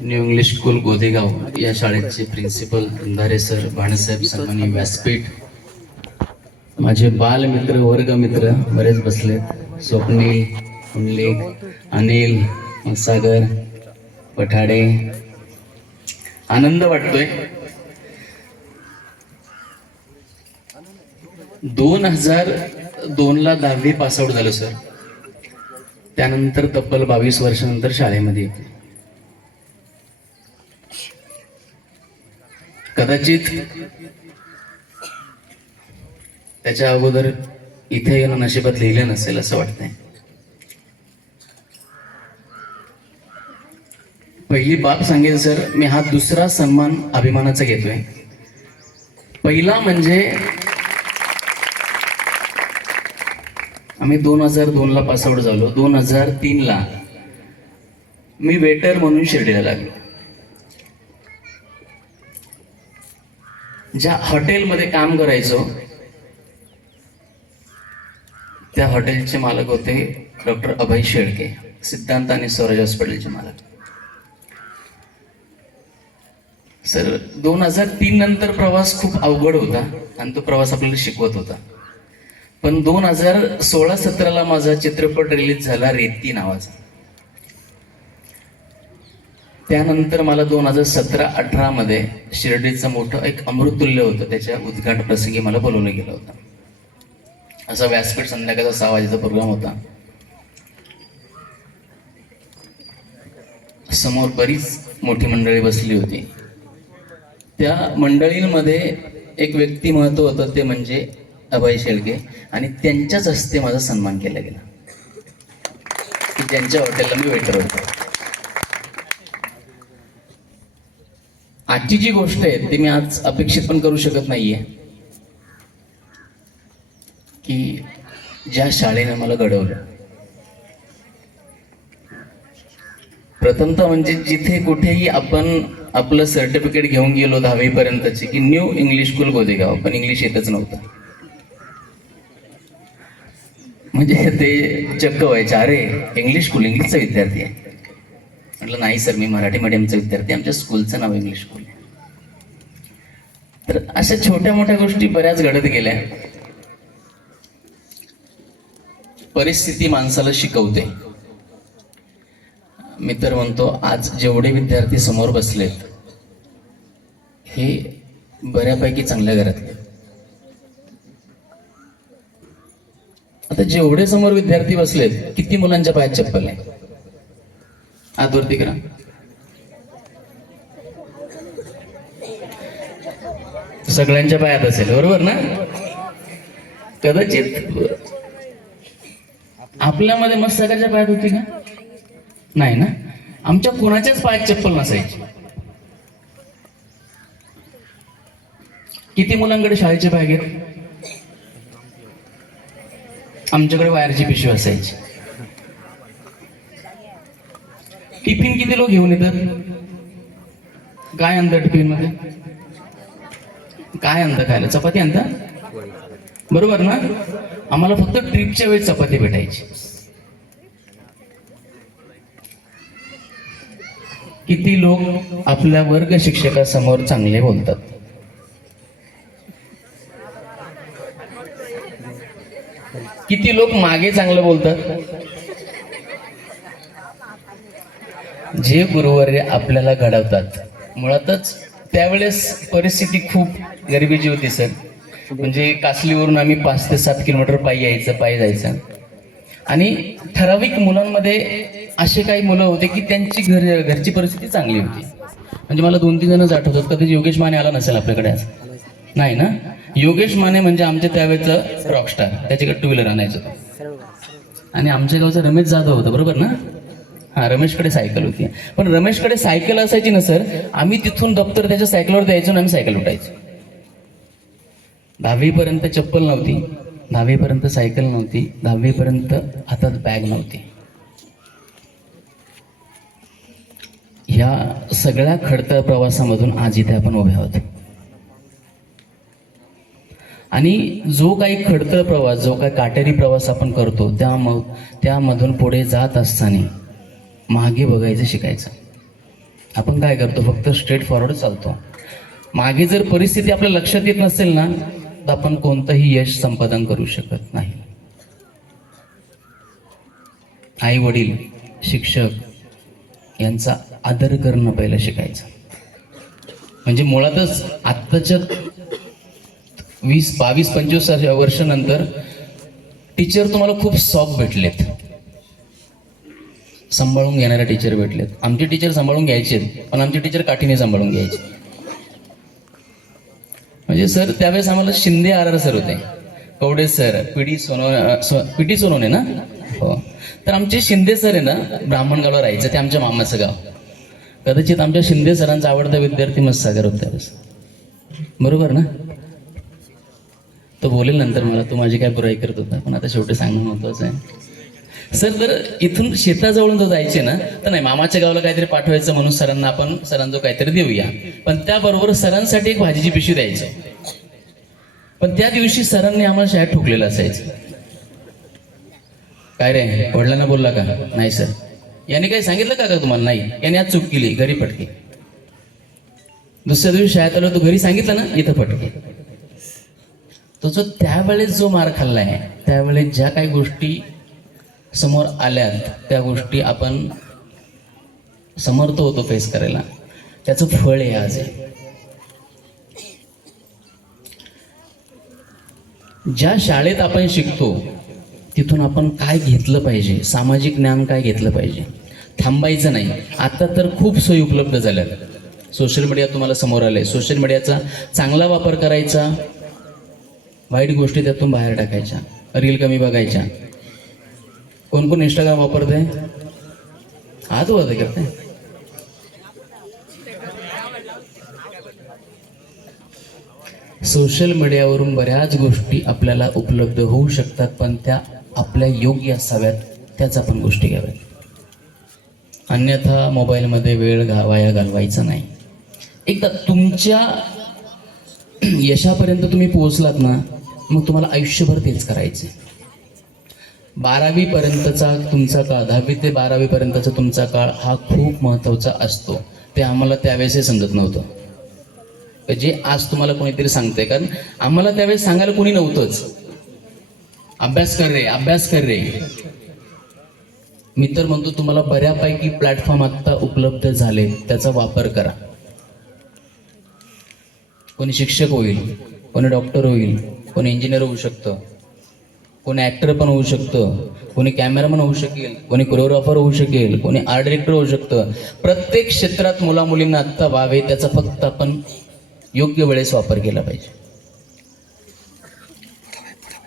New English school गोदेगाव या शाळेचे principal अंधारे sir, भाणसाहेब, सन्माननीय व्यासपीठ, माझे बालमित्र, वर्गमित्र बरेच बसलेत, स्वप्नील, पुंडलिक, अनिल, सागर, पठाडे. आनंद वाटतोय. 2002 ला 10वी पास आउट झालं सर. त्यानंतर तब्बल 22 वर्षानंतर शाळेमध्ये येते. कदाचित त्याच्या अगोदर इथे येणं नशिबात लिहिलं नसेल असं वाटतंय. पहिली बाब सांगेल सर, मी हा दुसरा सन्मान अभिमानाचा घेतोय. पहिला म्हणजे आम्ही 2002 ला पास आउट झालो. 2003 ला मी वेटर म्हणून शिर्डीला लागलो. ज्या हॉटेलमध्ये काम करायचो त्या हॉटेलचे मालक होते डॉक्टर अभय शेळके, सिद्धांत आणि स्वराज हॉस्पिटलचे मालक. सर 2003 नंतर प्रवास खूप अवघड होता आणि तो प्रवास आपल्याला शिकवत होता. पण 2016-17 ला माझा चित्रपट रिलीज झाला रेती नावाचा. त्यानंतर मला 2017-18 मध्ये शिर्डीचं मोठं एक अमृततुल्य होतं, त्याच्या उद्घाटन प्रसंगी मला बोलवलं गेलं होतं. असा व्यासपीठ संध्याकाळचा 6 वाजेचा प्रोग्राम होता. समोर बरीच मोठी मंडळी बसली होती. त्या मंडळींमध्ये एक व्यक्तिमत्व होतं, ते म्हणजे अभय शेळके, आणि त्यांच्याच हस्ते माझा सन्मान केला गेला की ज्यांच्या हॉटेलला मी वेटर होतो. आजची जी गोष्ट आहे ती मी आज अपेक्षित पण करू शकत नाहीये की ज्या शाळेने मला घडवलं. प्रथमतः म्हणजे जिथे कुठेही आपण आपलं सर्टिफिकेट घेऊन गेलो 10वी पर्यंतची की न्यू इंग्लिश स्कूल गोदेगाव, पण इंग्लिश येतच नव्हतं. म्हणजे ते चक्क व्हायचे, अरे इंग्लिश स्कूल, इंग्लिशचा विद्यार्थी आहे. म्हटलं नाही सर, मी मराठी मीडियमचा विद्यार्थी, आमच्या स्कूलचं नाव इंग्लिश स्कूल आहे. तर अशा छोट्या मोठ्या गोष्टी बऱ्याच घडत गेल्या. परिस्थिती माणसाला शिकवते. मी तर म्हणतो आज जेवढे विद्यार्थी समोर बसलेत हे बऱ्यापैकी चांगल्या घरातले. आता जेवढे समोर विद्यार्थी बसलेत, किती मुलांच्या पायात चप्पल आहे? हात वरती करा. सगळ्यांच्या पायात असेल, बरोबर ना? कदाचित आपल्यामध्ये मस्त सगळ्यांच्या पायात होती का? नाही ना. आमच्या कोणाच्याच पायात चप्पल नसायची. किती मुलांकडे शाळेचे बॅग आहेत? आमच्याकडे वायरची पिशवी असायची. टिफिन किती लोक घेऊन येतात? काय आणतात टिफिन मध्ये? काय आणता खायला? चपाती आणता, बरोबर ना? आम्हाला फक्त ट्रिपच्या वेळी चपाती भेटायची. किती लोक आपल्या वर्ग शिक्षकासमोर चांगले बोलतात? किती लोक मागे चांगलं बोलतात? जे गुरुवर्य आपल्याला घडवतात. मुळातच त्यावेळेस परिस्थिती खूप गरिबीची होती सर. म्हणजे कासलीवरून आम्ही 5 ते 7 किलोमीटर पायी जायचं. आणि ठराविक मुलांमध्ये असे काही मुलं होते की त्यांची घरची परिस्थिती चांगली होती. म्हणजे मला 2-3 जणच आठवतात. कधी योगेश माने आला नसेल आपल्याकडे आज? नाही ना. योगेश माने म्हणजे आमच्या त्यावेळेचं रॉकस्टार. त्याच्याकडे 2 व्हीलर आणायचं होतं. आणि आमच्या गावचा रमेश जाधव होता, बरोबर ना? हा, रमेशकडे सायकल होती. पण रमेशकडे सायकल असायची ना सर, आम्ही तिथून दप्तर त्याच्या सायकलवर द्यायचो आणि आम्ही सायकल उठायचो. 10वी पर्यंत चप्पल नव्हती, 10वी पर्यंत सायकल नव्हती, 10वी पर्यंत हातात बॅग नव्हती. ह्या सगळ्या खडतर प्रवासामधून आज इथे आपण उभे आहोत. आणि जो काही खडतर प्रवास, जो काही काटेरी प्रवास आपण करतो, त्यामधून पुढे जात असताना मागे बघायचं शिकायचं. आपण काय करतो, फक्त स्ट्रेट फॉरवर्ड चालतो. मागे जर परिस्थिती आपल्या लक्षात येत नसेल ना, तर आपण कोणतंही यश संपादन करू शकत नाही. आई वडील, शिक्षक यांचा आदर करणं पहिलं शिकायचं. म्हणजे मुळातच आत्ताच्या 20, 22, 25 वर्षानंतर टीचर तुम्हाला खूप सॉफ्ट भेटलेत, सांभाळून घेणारे टीचर भेटलेत. आमचे टीचर सांभाळून घ्यायचे, पण आमचे टीचर काठीने सांभाळून घ्यायचे. म्हणजे सर त्यावेळेस आम्हाला शिंदे आर सर होते, कवडे सर, पीटी सोनवणे ना, हो. तर आमचे शिंदे सर आहे ना, ब्राह्मणगावला राहायचं, ते आमच्या मामाचं गाव. कदाचित आमच्या शिंदे सरांचा आवडता विद्यार्थी मस्सागर होता त्यावेळेस, बरोबर ना. तो बोलेल नंतर मला, तो माझी काय बुराई करत होता, पण आता शेवटी सांगणं महत्वाचं आहे. सर जर इथून शेताजवळून जर जायचे ना, तर नाही, मामाच्या गावाला काहीतरी पाठवायचं म्हणून सरांना आपण सरांजो काहीतरी देऊया, पण त्याबरोबर सरांसाठी एक भाजीची पिशवी द्यायची. पण त्या दिवशी सरांनी आम्हाला शाळेत ठोकलेलं असायचं. काय रे, वडिलांना बोलला का? नाही सर. याने काही सांगितलं का तुम्हाला? नाही. याने आज चूक केली, घरी फटके. दुसऱ्या दिवशी शाळेत आलो, तो घरी सांगितलं ना, इथं फटके. तो जो त्यावेळेस जो मार खाल्लाय, त्यावेळेस ज्या काही गोष्टी समोर आल्यात, त्या गोष्टी आपण समर्थ होतो फेस करायला, त्याचं फळ हे आज आहे. ज्या शाळेत आपण शिकतो तिथून आपण काय घेतलं पाहिजे, सामाजिक ज्ञान काय घेतलं पाहिजे, थांबायचं नाही. आता तर खूप सोयी उपलब्ध झाल्यात. सोशल मीडिया तुम्हाला समोर आलंय. सोशल मीडियाचा चांगला वापर करायचा, वाईट गोष्टी त्यातून बाहेर टाकायच्या, रील कमी बघायच्या. कोण कोण इंस्टाग्राम वापरते? हात वर करते. सोशल मीडियावरून बऱ्याच गोष्टी आपल्याला उपलब्ध होऊ शकतात, पण त्या आपल्या योग्य असाव्यात, त्याच आपण गोष्टी घ्याव्यात. अन्यथा मोबाईलमध्ये वेळ वाया घालवायचा नाही. एकदा तुमच्या यशापर्यंत तुम्ही पोहोचलात ना, मग तुम्हाला आयुष्यभर तेच करायचे. 12वी पर्यंतचा तुमचा काळ, 10वी ते 12वी पर्यंतचा तुमचा काळ हा खूप महत्त्वाचा असतो. ते आम्हाला त्यावेळेस समजत नव्हतं, जे आज तुम्हाला कोणीतरी सांगतंय. कारण आम्हाला त्यावेळेस सांगायला कोणी नव्हतंच. अभ्यास कर रे, अभ्यास कर रे. मी तर म्हणतो तुम्हाला बऱ्यापैकी प्लॅटफॉर्म आता उपलब्ध झाले, त्याचा वापर करा. कोणी शिक्षक होईल, कोणी डॉक्टर होईल, कोणी इंजिनियर होऊ शकतं, कोणी ॲक्टर पण होऊ शकतं, कोणी कॅमेरामॅन होऊ शकेल, कोणी कोरिओग्राफर होऊ शकेल, कोणी आर्ट डिरेक्टर होऊ शकतं. प्रत्येक क्षेत्रात मुलामुलींना आत्ता व्हावे, त्याचा फक्त आपण योग्य वेळेस वापर केला पाहिजे.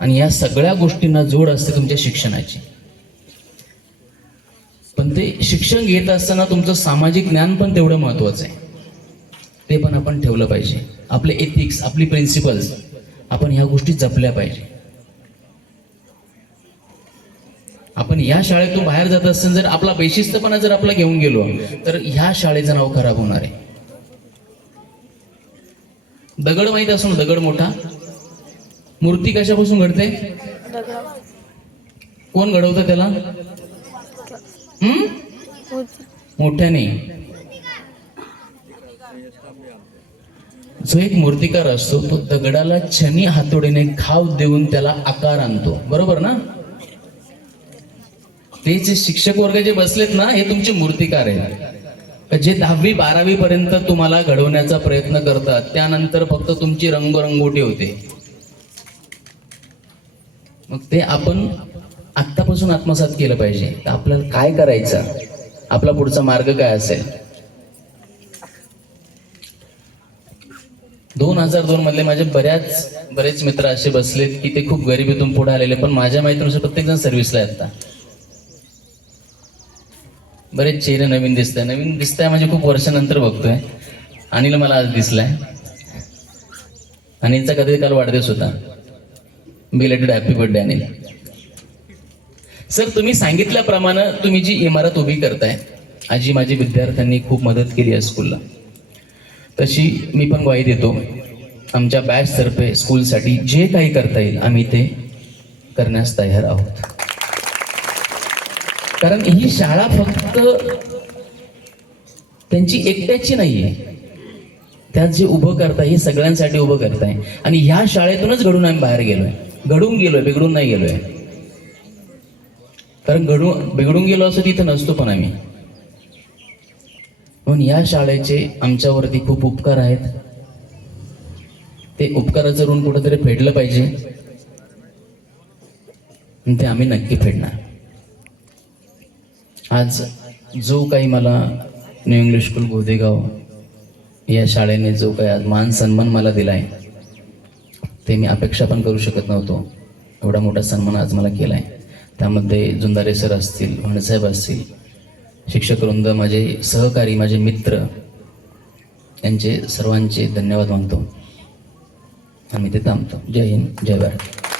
आणि या सगळ्या गोष्टींना जोड असते तुमच्या शिक्षणाची. पण ते शिक्षण घेत असताना तुमचं सामाजिक ज्ञान पण तेवढं महत्वाचं आहे, ते पण आपण ठेवलं पाहिजे. आपले एथिक्स, आपली प्रिन्सिपल्स, आपण ह्या गोष्टी जपल्या पाहिजे. आपण या शाळेतून बाहेर जात असताना जर आपला बेशिस्तपणा जर आपला घेऊन गेलो, तर ह्या शाळेचं नाव खराब होणार आहे. दगड माहित असून दगड मोठा, मूर्ती कशापासून घडते? कोण घडवतं त्याला? मोठ्याने. जो एक मूर्तिकार असतो, तो दगडाला छनी हातोडीने घाव देऊन त्याला आकार आणतो, बरोबर ना. ते जे शिक्षक वर्ग जे बसलेत ना, हे तुमचे मूर्तिकार आहेत, जे 10वी 12वी पर्यंत तुम्हाला घडवण्याचा प्रयत्न करतात. त्यानंतर फक्त तुमची रंगरंगोटी होते. मग ते आपण आत्तापासून आत्मसात केलं पाहिजे. तर आपल्याला काय करायचं, आपला पुढचा मार्ग काय असेल. 2002 मधले माझे बरेच मित्र असे बसलेत की ते खूप गरिबीतून पुढे आलेले, पण माझ्या माहितीनुसार प्रत्येक जण सर्व्हिसला आहे आता. बरेच चेहरे नवीन दिसताय म्हणजे खूप वर्षानंतर बघतोय. अनिल मला आज दिसलाय. अनिलचा कधी काल वाढदिवस होता. Belated happy birthday Anil. Sir, तुम्ही सांगितल्याप्रमाणे तुम्ही जी इमारत उभी करताय, आजी माझी विद्यार्थ्यांनी खूप मदत केली आहे स्कूलला, तशी मी पण ग्वाही देतो. आमच्या बॅच तर्फे स्कूलसाठी जे काही करता येईल आम्ही ते करण्यास तयार आहोत. कारण ही शाळा फक्त त्यांची एकट्याची नाहीये, त्यात जे उभं करताय हे सगळ्यांसाठी उभं करताय. आणि ह्या शाळेतूनच घडून आम्ही बाहेर गेलोय, घडून गेलोय, बिघडून नाही गेलोय. कारण बिघडून गेलो असं तिथं नसतो पण आम्ही. म्हणून या शाळेचे आमच्यावरती खूप उपकार आहेत. ते उपकाराचं ऋण कुठेतरी फेडलं पाहिजे, आणि ते आम्ही नक्की फेडणार. आज जो काही मला न्यू इंग्लिश स्कूल गोदेगाव या शाळेने जो काही आज मान सन्मान मला दिलाय, ते मी अपेक्षा पण करू शकत नव्हतो. एवढा मोठा सन्मान आज मला केलाय. त्यामध्ये जुंदारे सर असतील, भाणसाहेब असतील, शिक्षक वृंद, माझे सहकारी, माझे मित्र, यांचे सर्वांचे धन्यवाद मानतो. आम्ही ते थांबतो. जय हिंद, जय भारत.